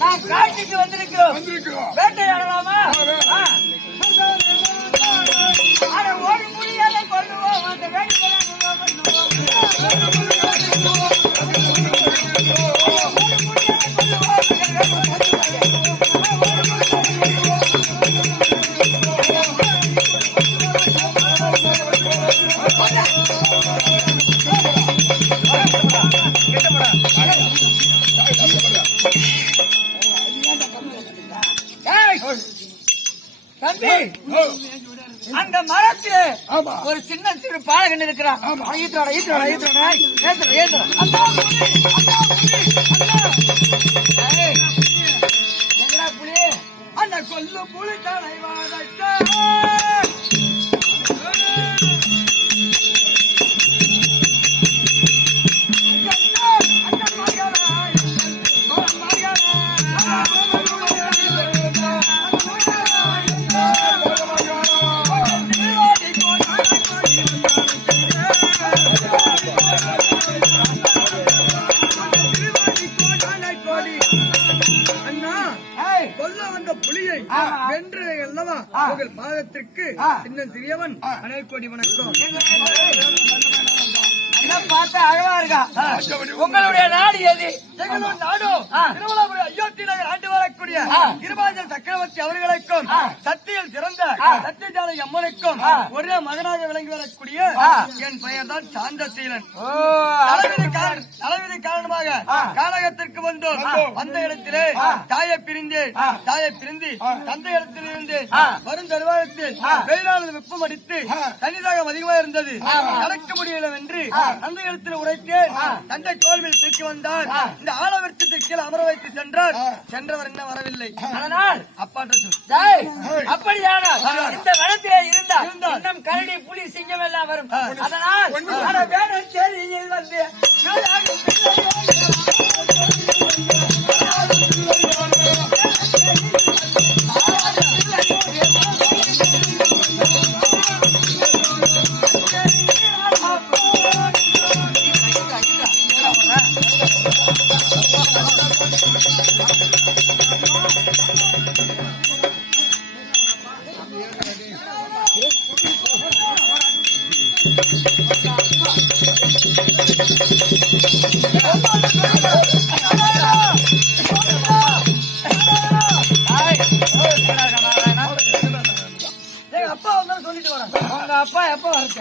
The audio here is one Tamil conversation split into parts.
நான் காட்டுக்கு வந்திருக்கிறோம். வேட்டையாடலாமா? அதை ஒரு முடியாத கொள்ளுவோம். அந்த வேட்டையை தம்பி, அந்த மரத்திலே ஒரு சின்ன சிறு பாலகன் இருக்கிறான். எங்கடா புலி? அந்த கொல்லு புலி தலைவாத வென்று அல்லவா உங்கள் பாதத்திற்கு சின்ன சிறியவன் அனைக்கோடி வணக்கம். பார்த்த அழகா இருக்கா. உங்களுடைய நாடு எது? எங்களுடைய நாடும் திருவண்ணாமலை அயோத்தி நகர் ஆண்டு வரக்கூடிய கிருபாஞ்சல் சக்கரவர்த்தி அவர்களுக்கும் சத்தியில் சிறந்த சத்தியஜால அம்மனுக்கும் ஒரே மகனாக விளங்கி வரக்கூடிய என் பெயர் தான் சாந்தசீலன். தலைவிதி காரணமாக காலகத்திற்கு வந்தோம். அந்த இடத்திலே தாயை பிரிந்து தந்தை இடத்திலிருந்து வரும் தருவாரத்தில் வெயிலானது வெப்பம் அடித்து தனிதாக அதிகமாக இருந்தது. நடக்க முடியல என்று அந்த இடத்தில் உடைத்து தந்தை தோல்வியில் தூக்கி வந்தார். இந்த ஆலவர்த்தத்தை கீழே அமர வைத்து சென்றவர் என்ன வரவில்லை. அதனால் அப்பாட்ட அப்படியானால் இந்த வனத்திலே இருந்தால் இன்னும் கரடி புலி சிங்கம் எல்லாம் வரும். அதனால் வேணும் செய்தியில் வந்து அப்பா வந்தாலும் சொல்லிட்டு வரேன். உங்க அப்பா எப்ப வரச்ச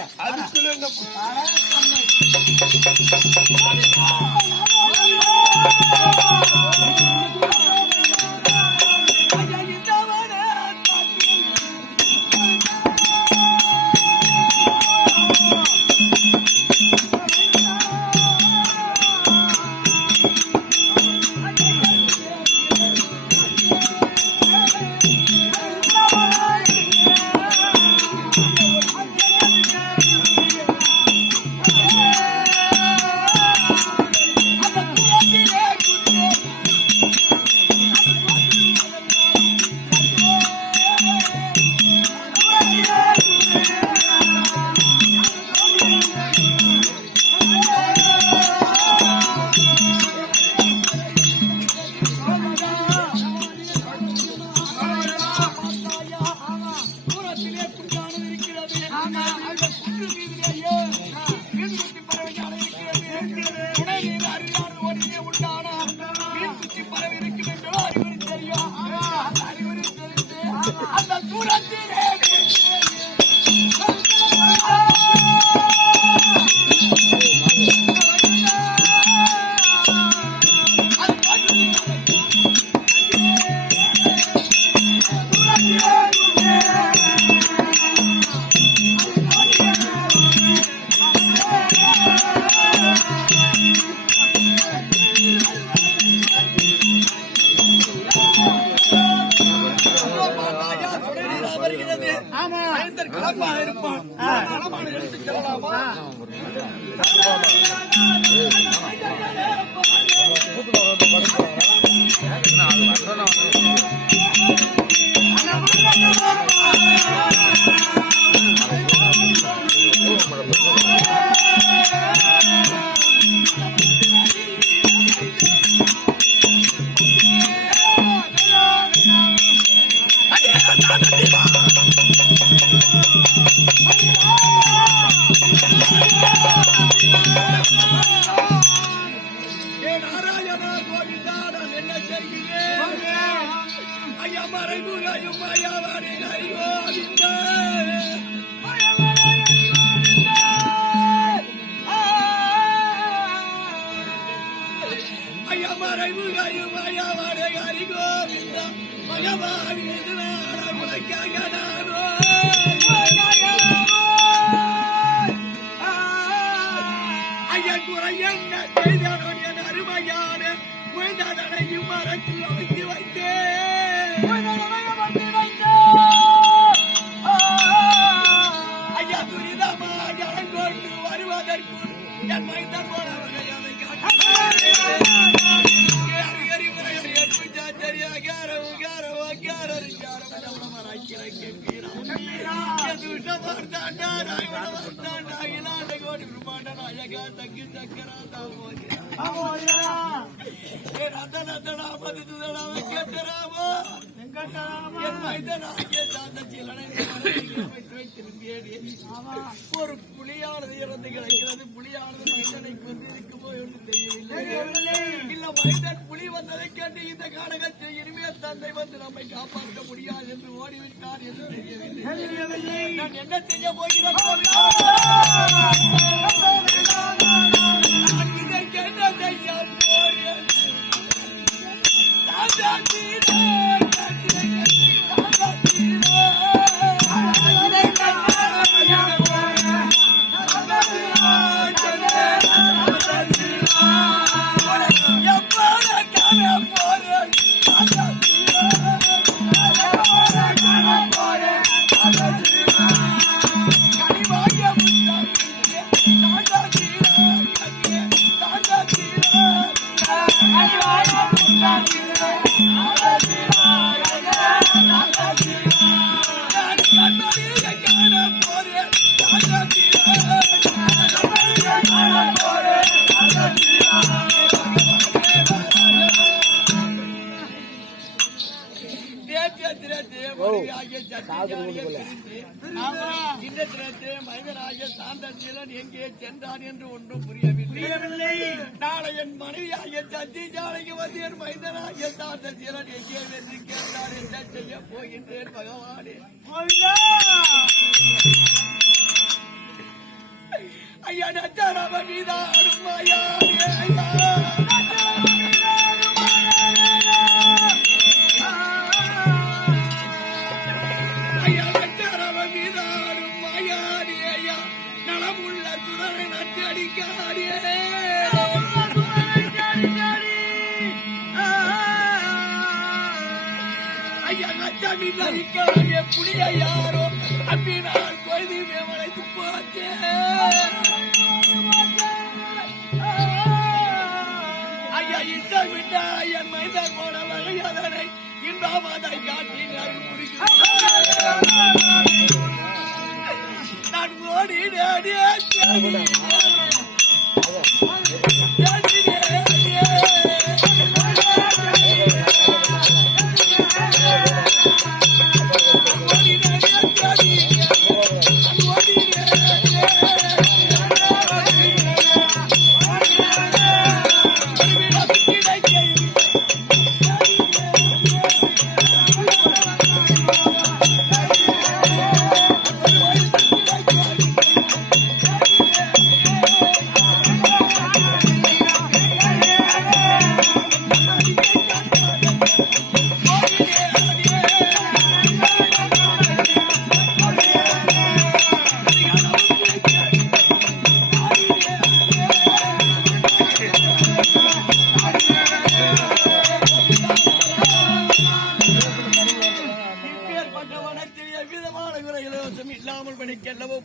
என் மைதான் போல வகையாவை தங்கி சக்கரா ஒரு புலியானது இறந்து கிடக்கிறது. புலியானது மனிதனை கொண்டிருக்குமோ என்று தெரியவில்லை. இல்ல மனிதன் புலி வந்ததை கேட்டு இந்த காலகத்தில் இனிமேல் தந்தை வந்து நம்மை காப்பாற்ற முடியாது என்று ஓடிவிட்டார் என்று தெரியவில்லை. நான் என்ன செய்ய போகிறேன்? என்ன செய்ய போறேன்? மனிதனாகிய சாந்தசீலன் எங்கே சென்றான் என்று ஒன்றும் புரியவில்லை. நாளை என் மனைவியாகிய சத்திசாலைக்கு வந்து என் மனிதனாகிய சாந்தசீலன் எங்கே வென்று கேட்டார். என்ன செய்ய போகின்றேன் பகவானே? ஐயா நச்சாராம மீதாடும் மாயா நலமுள்ள சுதனை நட்டு அடிக்காரே. ஐயா நச்சமில் அடிக்காரே புளிய யாரோ அப்பினால் கொய்து மேவளைத்து பார்த்தேன். ஐயா இஷ்டமிட்டா என் மைதான் போன வகை அதனை இன்பாமாதை காட்டினார் முடிக்கும். நான் ஓடி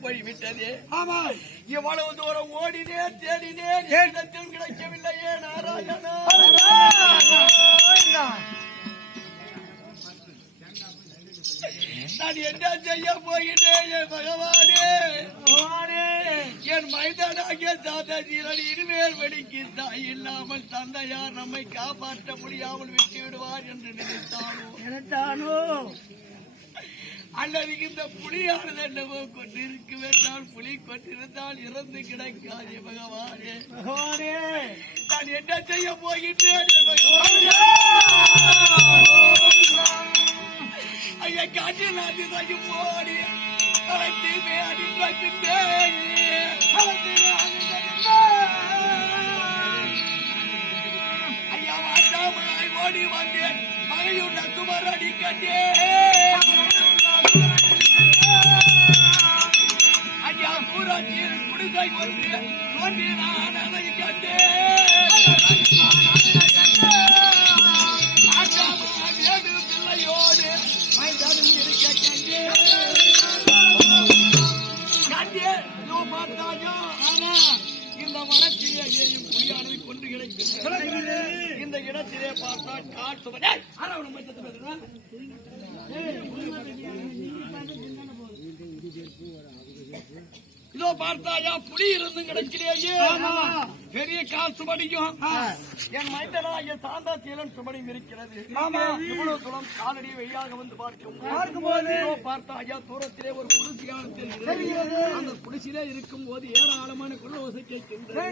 போய்விட்டது. இவ்வளவு தூரம் ஓடினேன் தேடினேன் இடத்தில் கிடைக்கவில்லையே நாராயணா. நான் என்ன செய்ய போகிறேன் பகவானே? என் மைதானாகிய சாந்தசீலன் இனிமேல் வெடிக்கு தாய் இல்லாமல் தந்தையார் நம்மை காப்பாற்ற முடியாமல் விட்டு விடுவார் என்று நினைத்தானோ அல்லது இந்த புலியானது என்னவோ கொண்டிருக்க வேண்டால் புலி கொண்டிருந்தால் இறந்து கிடைக்காதே பகவானே. நான் என்ன செய்ய போகின்றேன் ஐயா? காட்டில் நாட்டு தாக்கி போடி அழைத்தீமே அடிப்பே ஐயா வாட்டாமலாய் ஓடி வந்தேன். மகையுள்ள சுமர் அடி கட்டே ஐயா பூராட்சியில் குடிசை கொண்டு தோன்றி நான் அதை கண்டேன். வேடு பிள்ளையோடு மைதானம் இருக்க கண்டே பார்த்தாயோ. ஆனா இந்த இடத்திலேயும் புலியானது கொண்டு கிடைக்கின்றது. இந்த இடத்திலே பார்த்தால் காட்டு இதோ பார்த்தாயா புலி இருந்து கிடக்கிலேயே பெரிய கால் சுமடியும் என் மைந்தனாகிய சாந்தாசீலன் சுமடியும் இருக்கிறது. இவ்வளவு தூரம் காலடி வெய்யாக வந்து பார்க்கும்போது பார்த்தாயா தூரத்திலே ஒரு குடிசையான தெரிகிறது. அந்த குடிசையிலே இருக்கும் போது ஏராளமான குரலோசை கேட்கின்றது.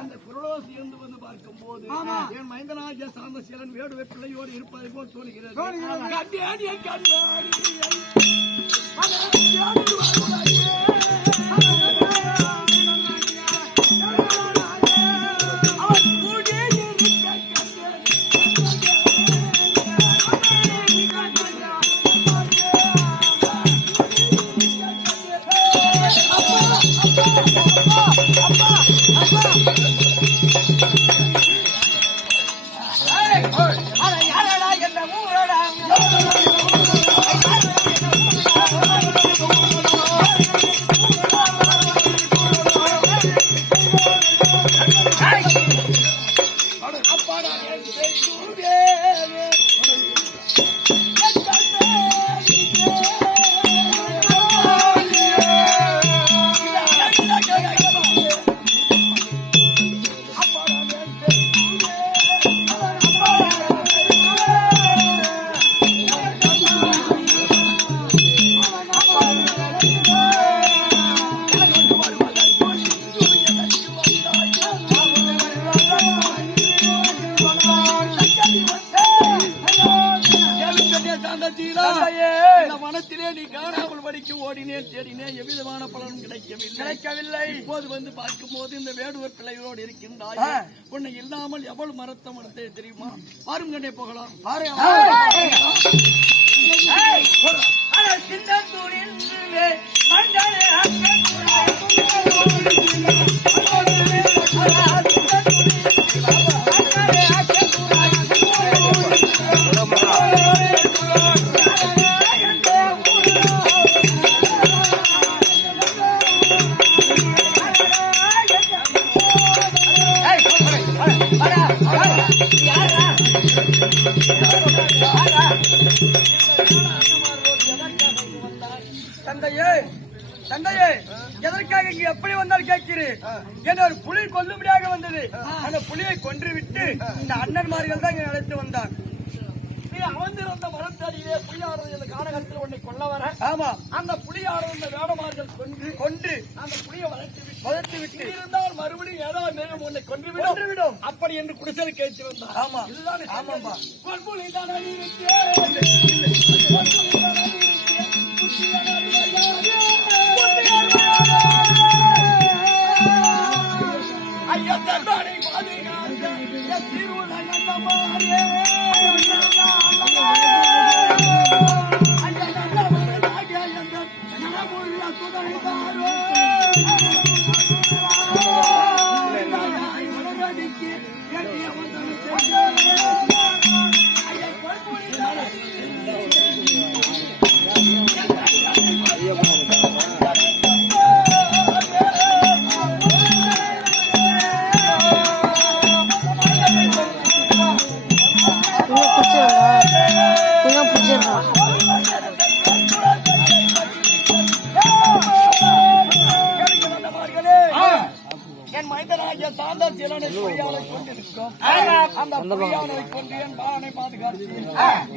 அந்த குரலோசை இருந்து வந்து பார்க்கும் போது என் மைந்தனாகிய சாந்தாசீலன் வேடுவை பிள்ளையோடு இருப்பதை போல் தோணுகிறது. கண்ணாடியை வனத்திலே நீ காணாமல் படிக்க ஓடினேன் தேடினேன் எவ்விதமான பலனும் கிடைக்கவில்லை. இப்போது வந்து பார்க்கும் போது இந்த வேடுவர் பிள்ளைகளோடு இருக்கின்றாய். உன்னை இல்லாமல் எவ்வளவு மரத்தம் எடுத்தே தெரியுமா? பாரும் கண்டே போகலாம். தந்தையே, எதற்காக இங்கு எப்படி வந்தால் கேட்கிறேன்? என்ன ஒரு புலி கொல்லும்படியாக வந்தது. அந்த புலியை கொன்று விட்டு இந்த அண்ணன்மார்கள் தான் இங்க அழைத்து வந்தார். நீ அமர்ந்திருந்த மரத்தடியிலே புலியாளர் இந்த காலகட்டத்தில் உன்னை கொல்ல வர. ஆமா, அந்த புலியாளர் இந்த வேடமார்கள் கொன்று அந்த புலியை வளர்த்து விட்டு இருந்தால் மறுபடியும் ஏதாவது மேலும் உன்னை கொன்றுவிடும் அப்படி என்று குடிசல் கேட்டு வந்தார். ஆமா, இதுதான் ஆமாம்பா. கொன்புலி தானே ஐயா தந்தாரை பாதுகாக்க திருவுள்ள நல்லமாரே ஐயா நல்லவனாக என்ற நலமுள்ள துணைதாரோ உலகடிக்கு எண்ணிய வந்தனை ஐயா கொன்புலி என் மைந்தனாகிய சாந்தாசீலனை பொய்யாளை கொண்டிருக்கும். அந்த பொய்யாளை கொண்டு என் பாலனை பாதுகாத்து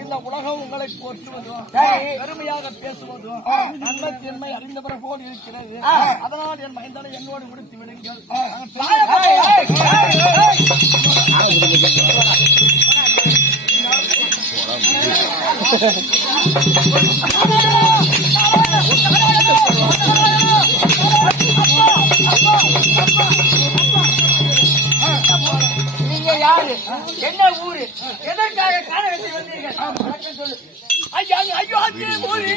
இந்த உலகம் உங்களை போற்றுவதும் பெருமையாக பேசுவதும் நன்மை தீன்மை அறிந்தவர போல் இருக்கிறது. அதனால் என் மைந்தனை என்னோடு முடித்து விடுங்கள். நீங்க யாரு? என்ன ஊரு? எதற்காக காணகத்தில் வந்தீர்கள்? சொல்லு. ஐயா ஐயோ ஊரு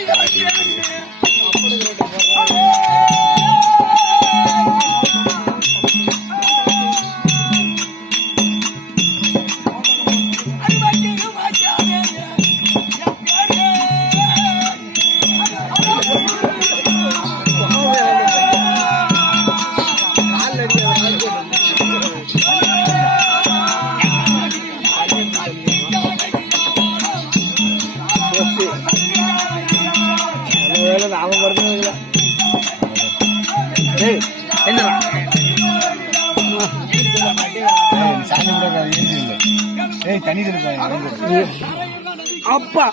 அப்பா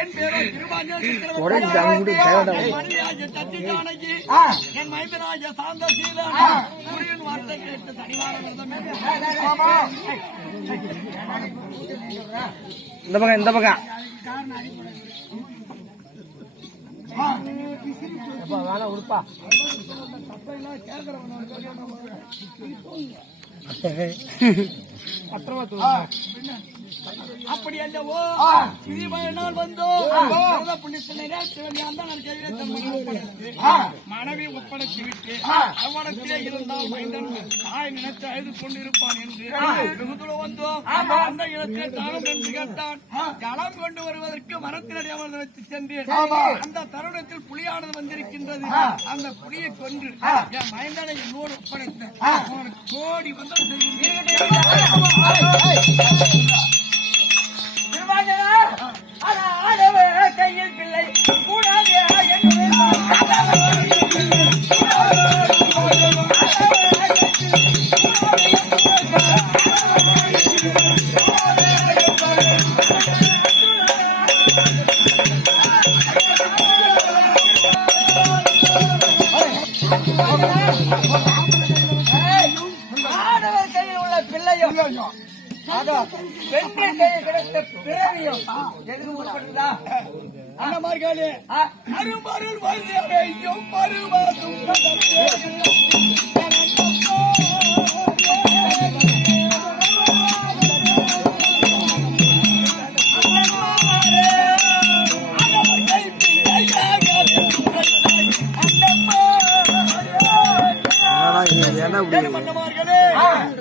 என் பேரோ திருவாஞ்சல் என் மைந்தனாகிய சாந்த சீலன் சூரியன் வார்த்தை கேட்டு சனிவாரம் இந்த பக்கம் வேணா உடுப்பா அப்படி அல்லவோ நாள் வந்தோ மனைவி ஒப்படைத்து விட்டு அவனத்திலே இருந்தால் மைந்தன் தாய் நினைத்து அழுது கொண்டிருப்பான் என்று வெகுதூரம் வந்தோம் அந்த இடத்திலே தாகம் என்று கேட்டான் ஜலம் கொண்டு வருவதற்கு மரத்தினடி அமர்ந்து வைத்து சென்றேன் அந்த தருணத்தில் புலியானது வந்திருக்கின்றது அந்த புலியை கொன்று என் மைந்தனை என்னோடு ஒப்படைத்த அவனுக்கு கோடி வந்து கையில் பிள்ளை கூடாது ஆடவர் கையில் உள்ள பிள்ளையும் பெண்ணின் கையில் கிடைத்த பிறவியும் எதுக்கு உட்படுதா அந்த மாதிரி அருமருள் வல்லையும் மறுவாசும்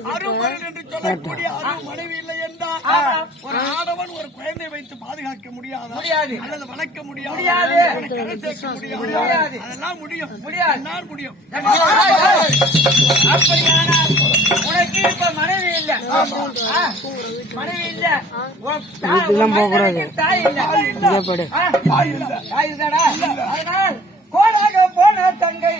அருமருள் என்று சொல்லக்கூடிய மனைவி இல்லை என்றால் ஒரு ஆடவன் ஒரு குழந்தை வைத்து பாதுகாக்க முடியாது அல்லது வளர்க்க முடியாது கரை சேர்க்க முடியாது அதெல்லாம் முடியும் என்னால் முடியும். அப்படியானால் உனக்கு இப்ப மனைவி இல்ல தாய் இல்லடா. அதனால் கோடாக போன தங்கை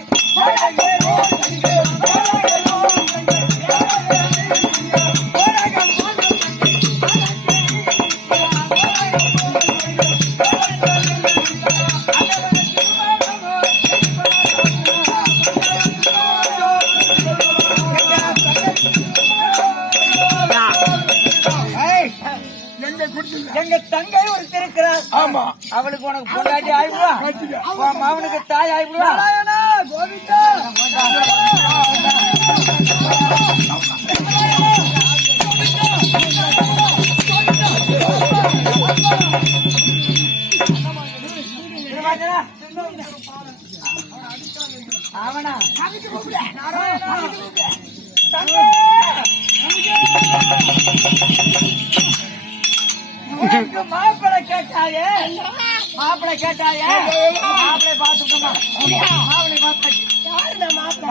எங்க தங்கை ஒரு இருக்கிறார். ஆமா, அவளுக்கு உனக்கு பொண்டாட்டி ஆயிடுவா, அவனுக்கு தாய் ஆயிடுவா. கோவிந்தா அவனா உனக்கு மாப்பிளை கேட்டாயே மாப்பிளை பார்த்துக்கோமா. மாப்பிளை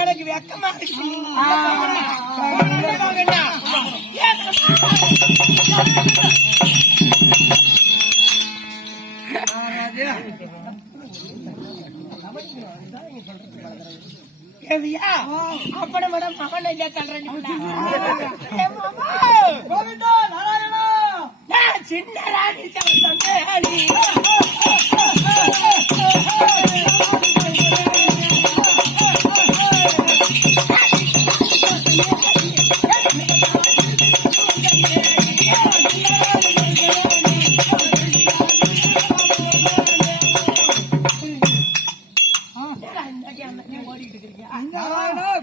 எனக்கு வெக்கமா அப்படி மேடம் மகன் இல்லையா தள்ளுறேன் சின்ன ராணி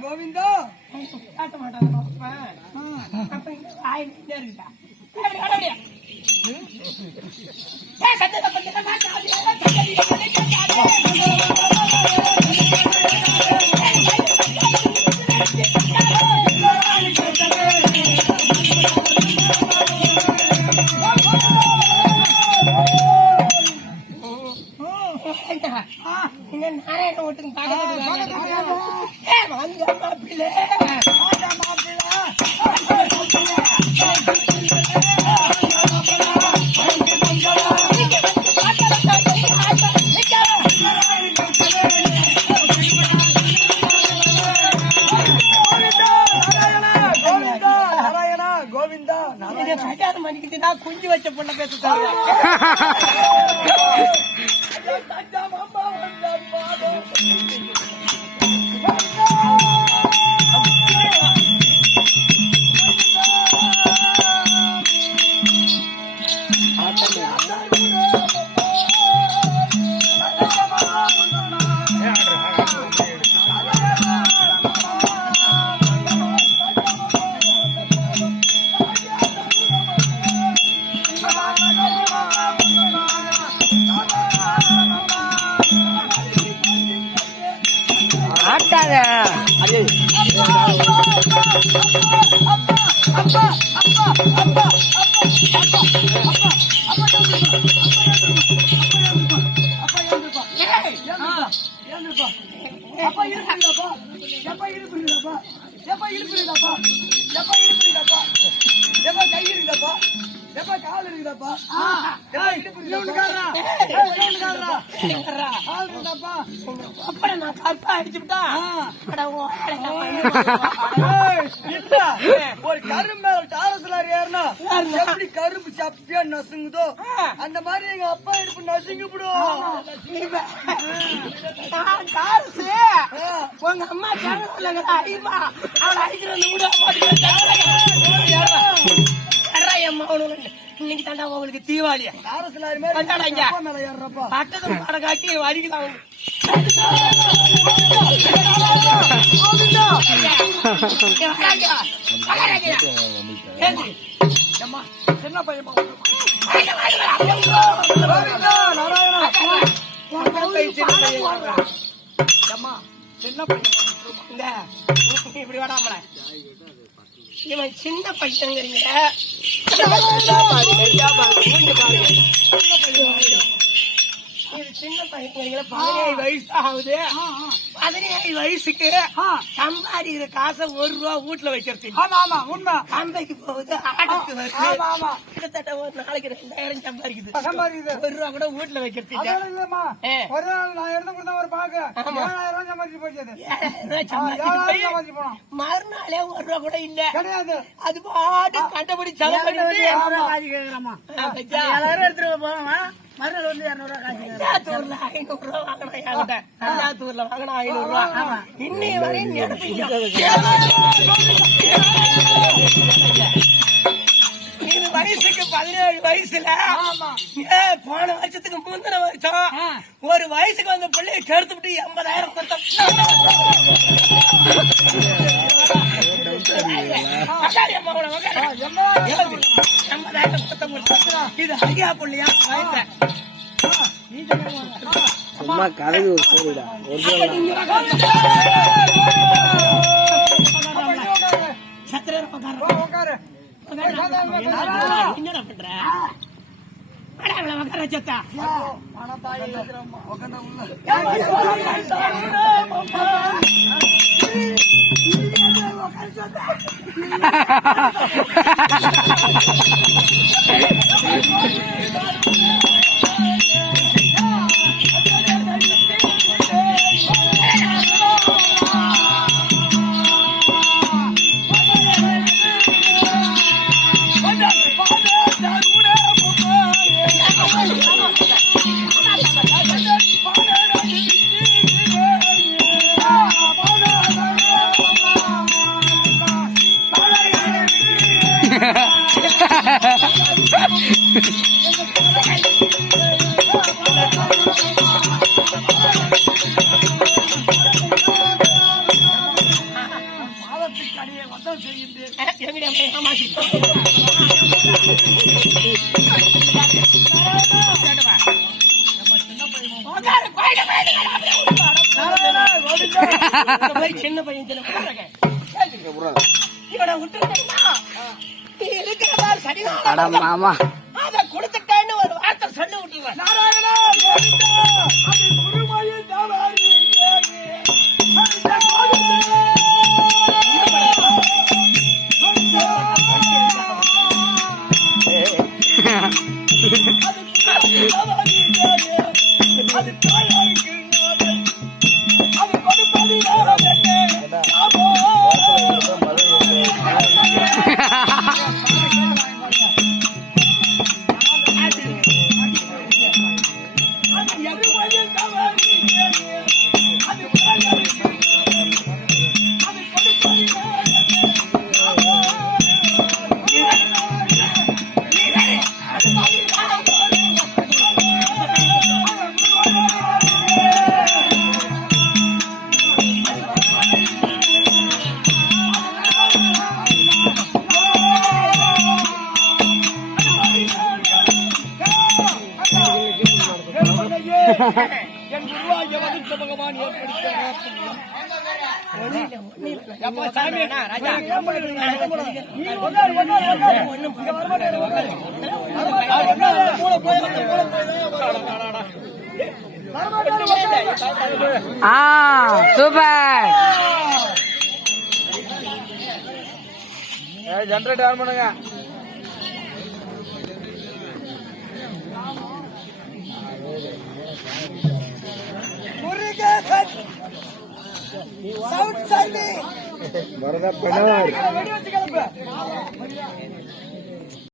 கோவிந்தா காட்ட மாட்டாங்க நாராயண ஓட்டுங்க மாப்பிள்ளை கோவிந்தா கல்யாணம் பண்ணிக்கிட்டு நான் குஞ்சு வச்ச பொண்ணை பேச ஆட்டாத கால் இருக்குதாப்பா நான் கற்பா அடிச்சுட்டா ஒரு கரும்பு டாரஸ்லார் ஏறினா எப்படி கரும்பு சப்பியா நசுங்குதோ அந்த மாதிரி எங்க அப்பா இடுப்பு நசுங்கிவிடும். உங்க அம்மா அடிமா அவளை அடிக்கிறது இன்னைக்கு தாண்டா உங்களுக்கு தீபாவளியா டாரஸ்லார் மாதிரி அப்பா மேல ஏறுறப்பா பட்டதும் படம் காட்டி வடிக்கலாம் சின்ன பையன் சின்ன பையன் இப்படி வராமல இவன் சின்ன பையங்கிறீங்க சின்ன பையன் 17 வயசு ஆகுது. 17 வயசுக்கு சம்பாதிக்கிற காசை ₹1 வீட்டுல வைக்கிறது. ஆமா ஆமா உண்மை சந்தைக்கு போகுது, ஆட்டுக்கு வருது. கிட்டத்தட்ட ஒரு நாளைக்கு 2000 சம்பாதிக்குது. ₹1 கூட வீட்டுல வைக்கிறது. ஒரு நாள் நான் எடுத்து கொடுத்தா ஒரு பாக்கு 7000 சம்பாதிச்சு போச்சு. மறுநாளே ₹1 கூட இல்ல கிடையாது. அது பாட்டு கண்டபடி செலவு பண்ணிட்டு எடுத்துட்டு போவாங்க. மறுநாள் வந்து 200 காசு ஊர்ல ₹500 வாங்கினா அண்ணாத்தூர்ல வாங்கினா ₹500. இன்னைய வரையும் இது வயசுக்கு 17 வயசுல போன வருஷத்துக்கு முந்தின வருஷம் ஒரு வயசுக்கு வந்த பிள்ளைய கெடுத்து விட்டு 80,000 கொடுத்தோம். இது ஐயா பிள்ளையா சும்மா கதைக்கு போடுடா. என்னடா பண்ற சத்தா சின்ன பையன் மாமா அத கொடுத்துட்டேன்னு ஒரு வார்த்தை சொல்லி விட்டுருவேன். Ha ha ha! என் குருவாகிய வகுத்த பகவான் ஏற்படுத்த அப்பா சாமி சூப்பர் ஜெனரேட்டர் ஆன் பண்ணுங்க. முருகேசன் சவுண்ட் சர்வீஸ் வரதா